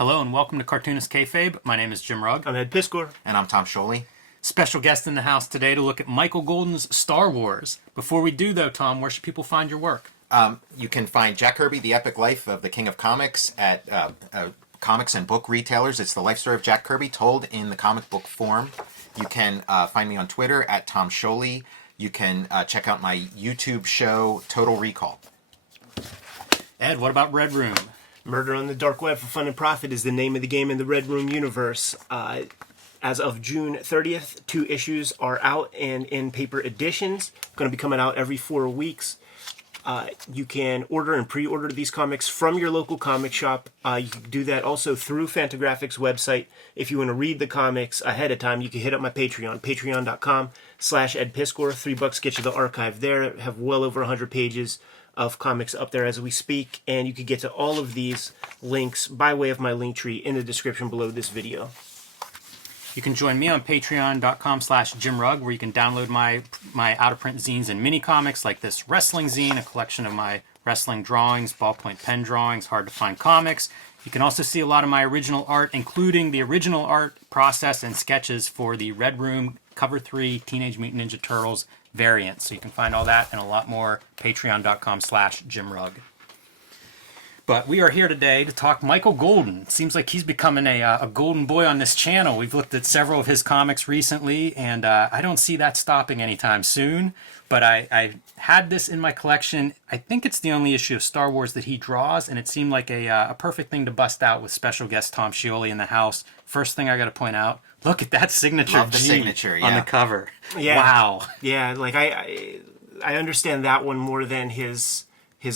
Hello and welcome to Cartoonist Kayfabe. My name is Jim Rugg. I'm Ed Piscor. And I'm Tom Scholey. Special guest in the house today to look at Michael Golden's Star Wars. Before we do, though, Tom, where should people find your work? You can find Jack Kirby, The Epic Life of the King of Comics at comics and book retailers. It's the life story of Jack Kirby told in the comic book form. You can find me on Twitter at Tom Scholey. You can check out my YouTube show, Total Recall. Ed, what about Red Room? Murder on the Dark Web for Fun and Profit is the name of the game in the Red Room universe. As of June 30th, 2 issues are out and in paper editions. Going to be coming out every 4 weeks. You can order and pre-order these comics from your local comic shop. You can do that also through Fantagraphics' website. If you want to read the comics ahead of time, you can hit up my Patreon, patreon.com/edpiscor. $3 gets you the archive there. I have well over 100 pages of comics up there as we speak, and you can get to all of these links by way of my link tree in the description below this video. You can join me on patreon.com/JimRugg, where you can download my out-of-print zines and mini-comics like this wrestling zine, a collection of my wrestling drawings, ballpoint pen drawings, hard-to-find comics. You can also see a lot of my original art, including the original art process and sketches for the Red Room Cover 3 Teenage Mutant Ninja Turtles variant. So you can find all that and a lot more patreon.com/JimRugg. But we are here today to talk Michael Golden. It seems like he's becoming a golden boy on this channel. We've looked at several of his comics recently, and I don't see that stopping anytime soon. But I had this in my collection. I think it's the only issue of Star Wars that he draws, and it seemed like a perfect thing to bust out with special guest Tom Scholey in the house. First thing I got to point out, look at that signature Love the G signature, yeah. on the cover. Yeah. Wow. Yeah, like I understand that one more than his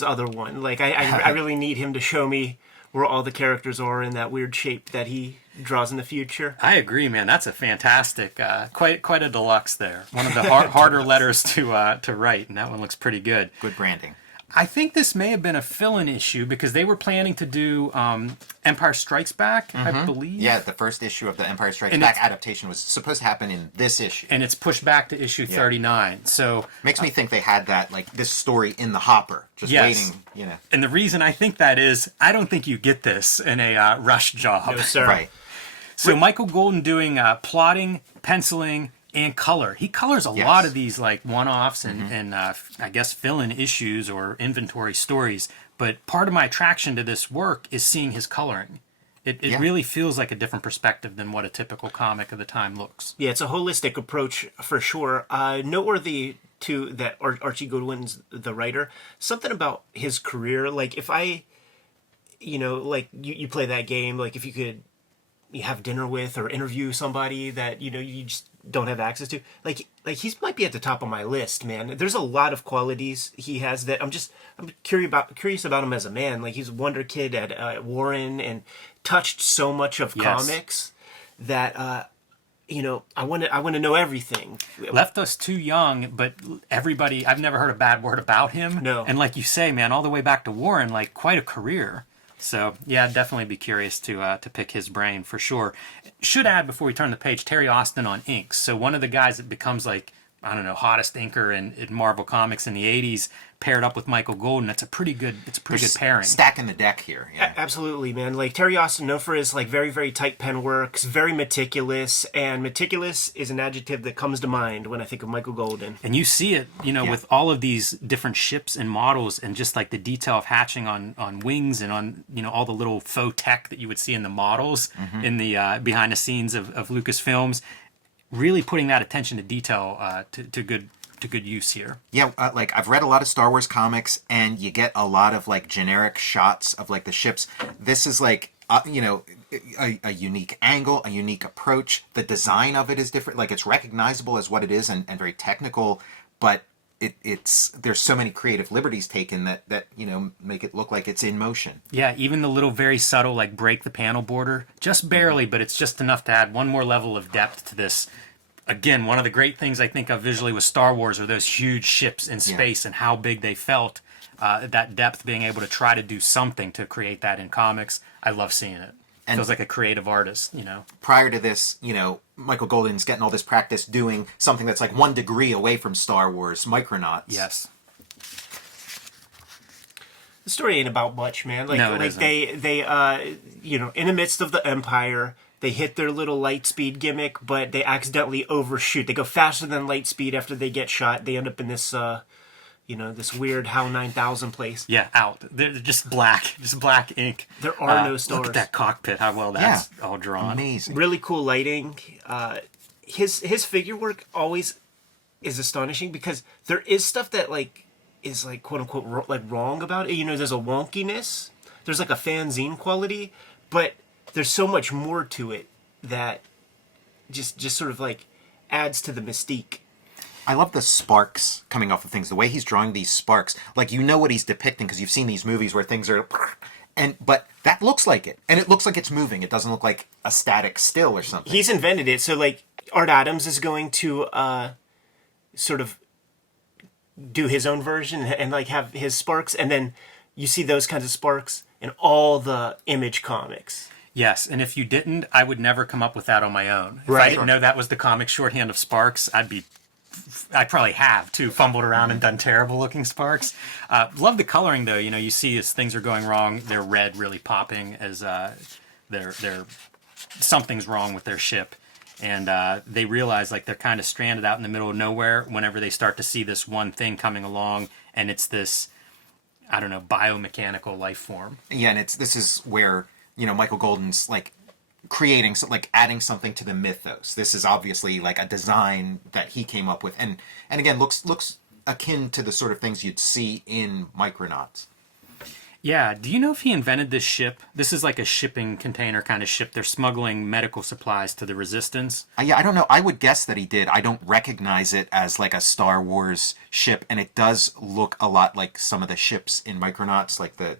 other one. Like I really need him to show me where all the characters are in that weird shape that he draws in the future. I agree, man. That's a fantastic, quite a deluxe there. One of the harder letters to write, and that one looks pretty good. Good branding. I think this may have been a fill-in issue because they were planning to do Empire Strikes Back, I believe. Yeah, the first issue of the Empire Strikes Back adaptation was supposed to happen in this issue. And it's pushed back to issue 39. So makes me think they had that, like, this story in the hopper, just waiting, you know. And the reason I think that is, I don't think you get this in a rush job. No, sir. Right. So Michael Golden doing plotting, penciling, and color. He colors a lot of these like one-offs and I guess fill-in issues or inventory stories. But part of my attraction to this work is seeing his coloring. It really feels like a different perspective than what a typical comic of the time looks. Yeah, it's a holistic approach for sure. Noteworthy too that Archie Goodwin's the writer. Something about his career, like if I, like you play that game, like if you could have dinner with or interview somebody that you just don't have access to, like he might be at the top of my list, man. There's a lot of qualities he has that I'm curious about him as a man. Like he's a wonder kid at Warren and touched so much of comics that I want to know everything. Left us too young, but everybody, I've never heard a bad word about him. No. And like you say, man, all the way back to Warren, like quite a career. So, yeah, I'd definitely be curious to pick his brain for sure. Should add before we turn the page, Terry Austin on inks. So one of the guys that becomes like, I don't know, hottest inker in Marvel Comics in the 80s, paired up with Michael Golden. That's a pretty good pairing. Stacking the deck here. Yeah. Absolutely, man. Like Terry Austin, known for his like very, very tight pen works, very meticulous, and meticulous is an adjective that comes to mind when I think of Michael Golden. And you see it, with all of these different ships and models, and just like the detail of hatching on wings and on all the little faux tech that you would see in the models in the behind the scenes of Lucasfilms. Really putting that attention to detail to good use here. Yeah, like I've read a lot of Star Wars comics, and you get a lot of like generic shots of like the ships. This is like a unique angle, a unique approach. The design of it is different. Like it's recognizable as what it is and very technical, but it's there's so many creative liberties taken that make it look like it's in motion. Yeah, even the little very subtle like break the panel border, just barely, but it's just enough to add one more level of depth to this. Again, one of the great things I think of visually with Star Wars are those huge ships in space and how big they felt. That depth, being able to try to do something to create that in comics, I love seeing it. And feels like a creative artist, Prior to this, Michael Golden's getting all this practice doing something that's like 1 degree away from Star Wars, Micronauts. Yes. The story ain't about much, man. Like, No, it like isn't. they, you know, in the midst of the Empire, they hit their little light speed gimmick, but they accidentally overshoot. They go faster than light speed after they get shot. They end up in this, you know, this weird HAL 9000 place. Yeah, out. They're just black ink. There are no stars. Look at that cockpit, how well that's all drawn. Amazing. Really cool lighting. His figure work always is astonishing because there is stuff that like is like quote unquote like wrong about it. You know, there's a wonkiness. There's like a fanzine quality, but there's so much more to it that just sort of like adds to the mystique. I love the sparks coming off of things. The way he's drawing these sparks, like you know what he's depicting because you've seen these movies where things are, but that looks like it, and it looks like it's moving. It doesn't look like a static still or something. He's invented it, so like Art Adams is going to sort of do his own version and like have his sparks, and then you see those kinds of sparks in all the Image comics. Yes, and if you didn't, I would never come up with that on my own. If I Right. didn't know that was the comic shorthand of Sparks, I probably have too, fumbled around and done terrible looking Sparks. Love the coloring though. You know, you see as things are going wrong, they're red really popping as they're something's wrong with their ship. And they realize like they're kind of stranded out in the middle of nowhere whenever they start to see this one thing coming along, and it's this, I don't know, biomechanical life form. Yeah, and this is where, you know, Michael Golden's like creating, like adding something to the mythos. This is obviously like a design that he came up with, and again looks akin to the sort of things you'd see in Micronauts. Yeah, do you know if he invented this ship? This is like a shipping container kind of ship. They're smuggling medical supplies to the Resistance. Yeah, I don't know. I would guess that he did. I don't recognize it as like a Star Wars ship, and it does look a lot like some of the ships in Micronauts, like the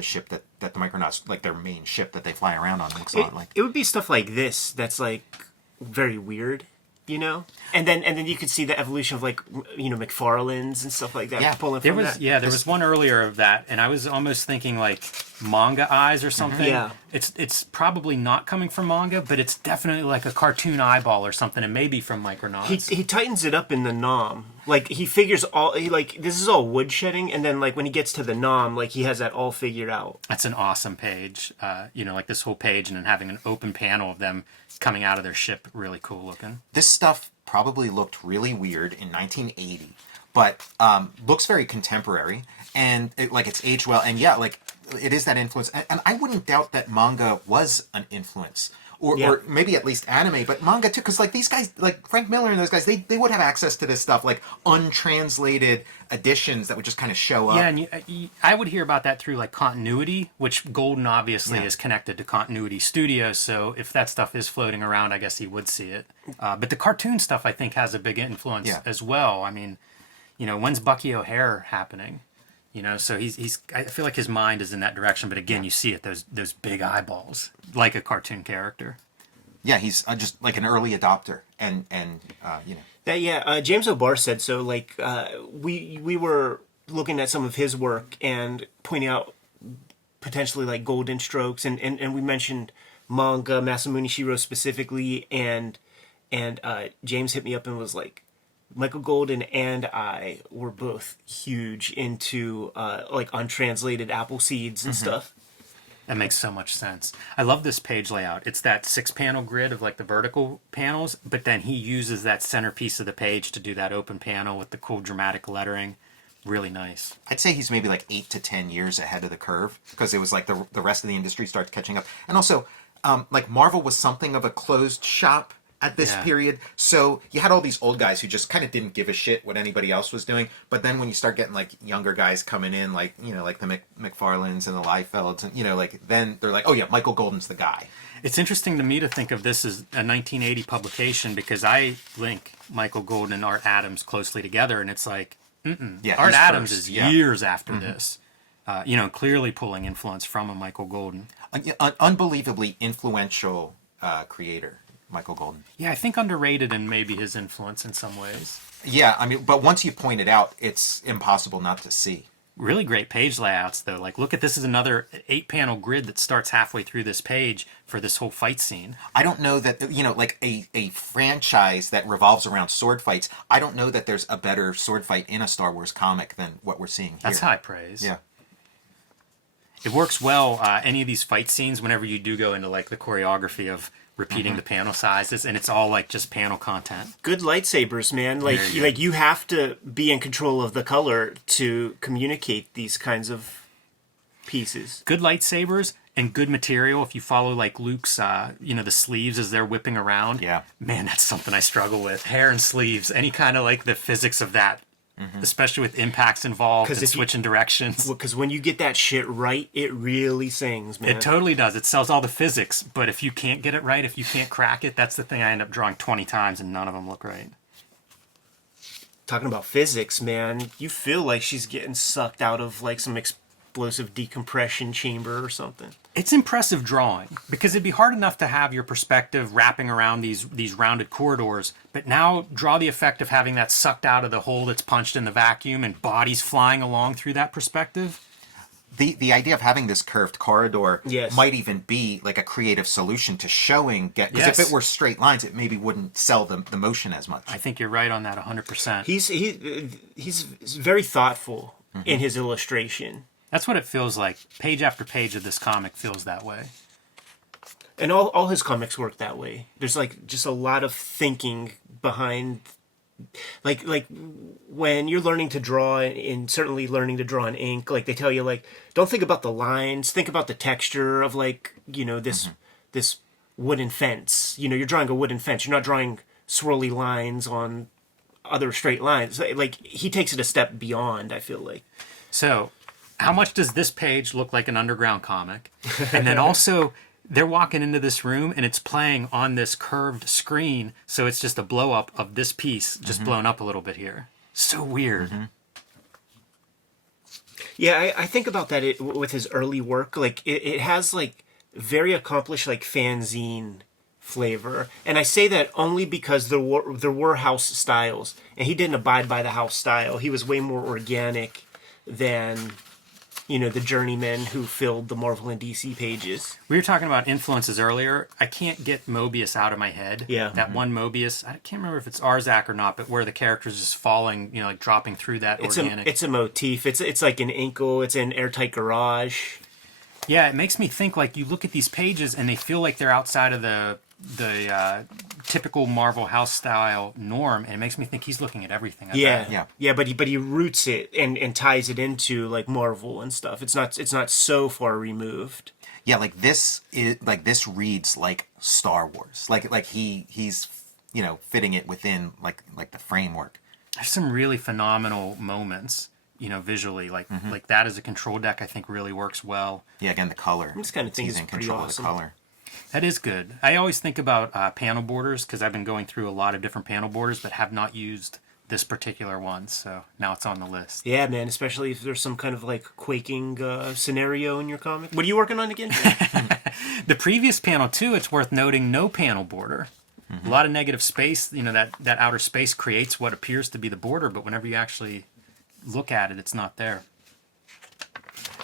ship that the Micronauts, like their main ship that they fly around on, looks a lot like. It would be stuff like this that's like very weird, you know, and then you could see the evolution of like, you know, McFarlane's and stuff like that. Yeah, pulling There from was that. there was one earlier of that, and I was almost thinking like manga eyes or something. Yeah. It's probably not coming from manga, but it's definitely like a cartoon eyeball or something, and maybe from Micronauts. He tightens it up in the nom. Like he figures this is all wood shedding, and then like when he gets to the nom, like he has that all figured out. That's an awesome page. You know, like this whole page, and then having an open panel of them coming out of their ship, really cool looking. This stuff probably looked really weird in 1980, but looks very contemporary, and it's aged well. And yeah, like it is that influence, and I wouldn't doubt that manga was an influence, or maybe at least anime, but manga too, because like these guys, like Frank Miller and those guys, they would have access to this stuff, like untranslated editions that would just kind of show up. Yeah, and I would hear about that through like Continuity, which Golden obviously is connected to Continuity Studios. So if that stuff is floating around, I guess he would see it. But the cartoon stuff, I think, has a big influence as well. I mean, you know, when's Bucky O'Hare happening? You know, so he's. I feel like his mind is in that direction. But again, you see it, those big eyeballs, like a cartoon character. Yeah, he's just like an early adopter, and you know. That James O'Barr said so. Like we were looking at some of his work and pointing out potentially like golden strokes, and we mentioned manga, Masamune Shirow specifically, and James hit me up and was like, Michael Golden and I were both huge into like untranslated Apple Seeds and stuff. That makes so much sense. I love this page layout. It's that 6-panel grid of like the vertical panels, but then he uses that centerpiece of the page to do that open panel with the cool dramatic lettering. Really nice. I'd say he's maybe like 8 to 10 years ahead of the curve, because it was like the rest of the industry starts catching up. And also, like Marvel was something of a closed shop at this period, so you had all these old guys who just kind of didn't give a shit what anybody else was doing. But then when you start getting like younger guys coming in, like, you know, like the McFarlanes and the Liefelds, and you know, like then they're like, oh yeah, Michael Golden's the guy. It's interesting to me to think of this as a 1980 publication, because I link Michael Golden and Art Adams closely together, and it's like, Yeah, Art he's Adams first. is Yeah. years after this. You know, clearly pulling influence from a Michael Golden. Unbelievably influential creator, Michael Golden. Yeah, I think underrated in maybe his influence in some ways. Yeah, I mean, but once you point it out, it's impossible not to see. Really great page layouts, though. Like, look at this is another 8-panel grid that starts halfway through this page for this whole fight scene. I don't know that, you know, like a franchise that revolves around sword fights, I don't know that there's a better sword fight in a Star Wars comic than what we're seeing here. That's high praise. Yeah. It works well, any of these fight scenes, whenever you do go into like the choreography of repeating the panel sizes, and it's all like just panel content. Good lightsabers, man. Like There you like you have to be in control of the color to communicate these kinds of pieces. Good lightsabers and good material. If you follow like Luke's, the sleeves as they're whipping around. Yeah. Man, that's something I struggle with. Hair and sleeves, any kind of like the physics of that. Especially with impacts involved and switching directions. Because when you get that shit right, it really sings, man. It totally does. It sells all the physics, but if you can't get it right, if you can't crack it, that's the thing I end up drawing 20 times and none of them look right. Talking about physics, man, you feel like she's getting sucked out of like some explosive decompression chamber or something. It's impressive drawing because it'd be hard enough to have your perspective wrapping around these rounded corridors, but now draw the effect of having that sucked out of the hole that's punched in the vacuum and bodies flying along through that perspective. The idea of having this curved corridor Yes. might even be like a creative solution to showing, because Yes. if it were straight lines, it maybe wouldn't sell the motion as much. I think you're right on that 100%. He's very thoughtful in his illustration. That's what it feels like. Page after page of this comic feels that way. And all his comics work that way. There's like just a lot of thinking behind, like when you're learning to draw and certainly learning to draw in ink, like they tell you like don't think about the lines, think about the texture of like this wooden fence. You're drawing a wooden fence. You're not drawing swirly lines on other straight lines. Like he takes it a step beyond, I feel like. So, how much does this page look like an underground comic? And then also, they're walking into this room and it's playing on this curved screen, so it's just a blow up of this piece just blown up a little bit here. So weird. Yeah, I think about that with his early work. Like it has like very accomplished like fanzine flavor, and I say that only because there were house styles, and he didn't abide by the house style. He was way more organic than the journeyman who filled the Marvel and DC pages. We were talking about influences earlier. I can't get Mobius out of my head. Yeah. That one Mobius, I can't remember if it's Arzak or not, but where the character's just falling, like dropping through that organic. It's a motif. It's like an Inkle. It's an Airtight Garage. Yeah, it makes me think like you look at these pages and they feel like they're outside of the typical Marvel house style norm, and it makes me think he's looking at everything. Yeah. But he roots it and ties it into like Marvel and stuff. It's not so far removed. Yeah, this reads like Star Wars. Like he's fitting it within like the framework. There's some really phenomenal moments, visually. Like that as a control deck, I think really works well. Yeah, again, the color. This kind of thing He's is in pretty control awesome. of the color. That is good. I always think about panel borders because I've been going through a lot of different panel borders, but have not used this particular one. So now it's on the list. Yeah, man. Especially if there's some kind of like quaking scenario in your comic. What are you working on again? The previous panel too, it's worth noting, no panel border. A lot of negative space. That outer space creates what appears to be the border, but whenever you actually look at it, it's not there.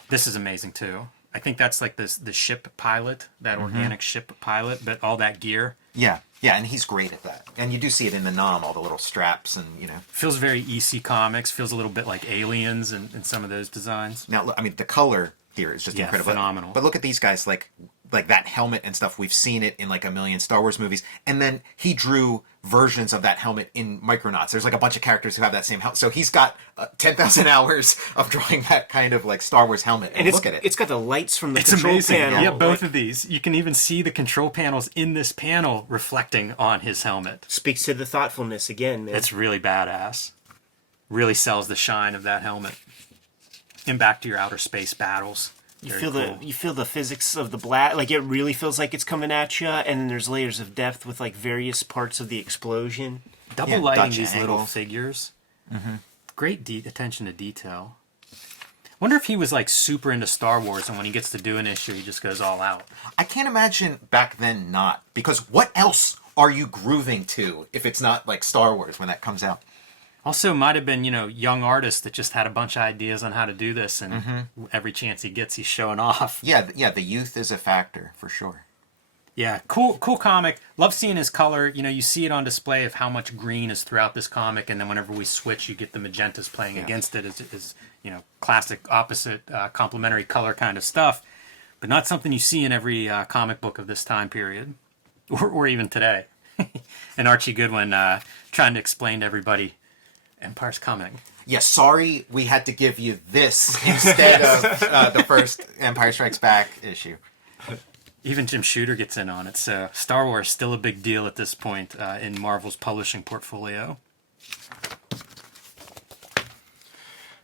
This is amazing too. I think that's like the ship pilot, that organic ship pilot, but all that gear. Yeah, and he's great at that. And you do see it in the nom, all the little straps and, Feels very EC Comics, feels a little bit like Aliens in some of those designs. Now, I mean, the color here is just incredible. Phenomenal. But look at these guys, like that helmet and stuff. We've seen it in like a million Star Wars movies. And then he drew versions of that helmet in Micronauts. There's like a bunch of characters who have that same helmet. So he's got 10,000 hours of drawing that kind of like Star Wars helmet. And look at it. It's got the lights from the It's control amazing. panel. Yeah, both of these. You can even see the control panels in this panel reflecting on his helmet. Speaks to the thoughtfulness again, man. It's really badass. Really sells the shine of that helmet. And back to your outer space battles. You Very feel the physics of the black, like it really feels like it's coming at you, and then there's layers of depth with like various parts of the explosion. Double lighting Dutch these little angles. figures. Great attention to detail. Wonder if he was like super into Star Wars, and when he gets to do an issue, he just goes all out. I can't imagine back then not, because what else are you grooving to if it's not like Star Wars when that comes out? Also, might have been, young artists that just had a bunch of ideas on how to do this, and every chance he gets, he's showing off. Yeah, the youth is a factor for sure. Yeah, cool comic. Love seeing his color. You know, you see it on display of how much green is throughout this comic, and then whenever we switch, you get the magentas playing against it as you know, classic opposite complementary color kind of stuff. But not something you see in every comic book of this time period, or even today. And Archie Goodwin trying to explain to everybody, Empire's coming. Yeah, sorry we had to give you this instead of the first Empire Strikes Back issue. Even Jim Shooter gets in on it, so Star Wars still a big deal at this point in Marvel's publishing portfolio.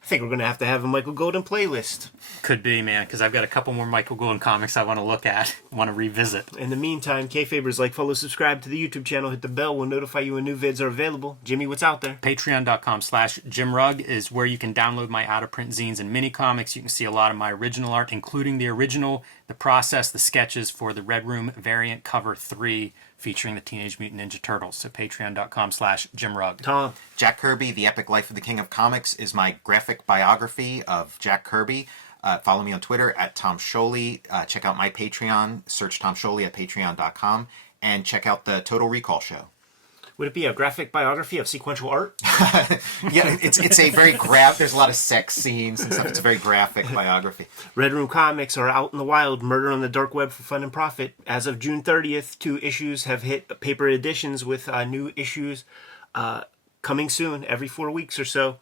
I think we're going to have a Michael Golden playlist. Could be, man, because I've got a couple more Michael Golden comics I want to look at, want to revisit. In the meantime, Kayfabers, like, follow, subscribe to the YouTube channel, hit the bell, we'll notify you when new vids are available. Jimmy, what's out there? Patreon.com/JimRugg is where you can download my out-of-print zines and mini comics. You can see a lot of my original art, including the original, the process, the sketches for the Red Room variant cover 3 featuring the Teenage Mutant Ninja Turtles. So patreon.com/JimRugg. Tom. Jack Kirby, The Epic Life of the King of Comics is my graphic biography of Jack Kirby. Follow me on Twitter at Tom Scholey. Check out my Patreon. Search Tom Scholey at patreon.com. And check out the Total Recall show. Would it be a graphic biography of sequential art? Yeah, it's a very there's a lot of sex scenes and stuff. It's a very graphic biography. Red Room Comics are out in the wild, murder on the dark web for fun and profit. As of June 30th, 2 issues have hit paper editions with new issues coming soon, every 4 weeks or so.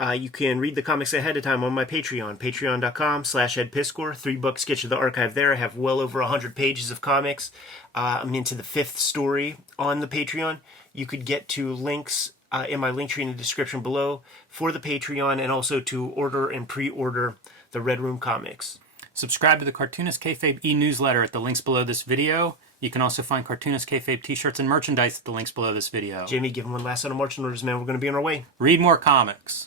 You can read the comics ahead of time on my Patreon, patreon.com/EdPiscor. $3 get you the archive there. I have well over 100 pages of comics. I'm into the 5th story on the Patreon. You could get to links in my link tree in the description below for the Patreon and also to order and pre-order the Red Room comics. Subscribe to the Cartoonist Kayfabe e-newsletter at the links below this video. You can also find Cartoonist Kayfabe t-shirts and merchandise at the links below this video. Jamie, give him one last set of marching orders, man. We're going to be on our way. Read more comics.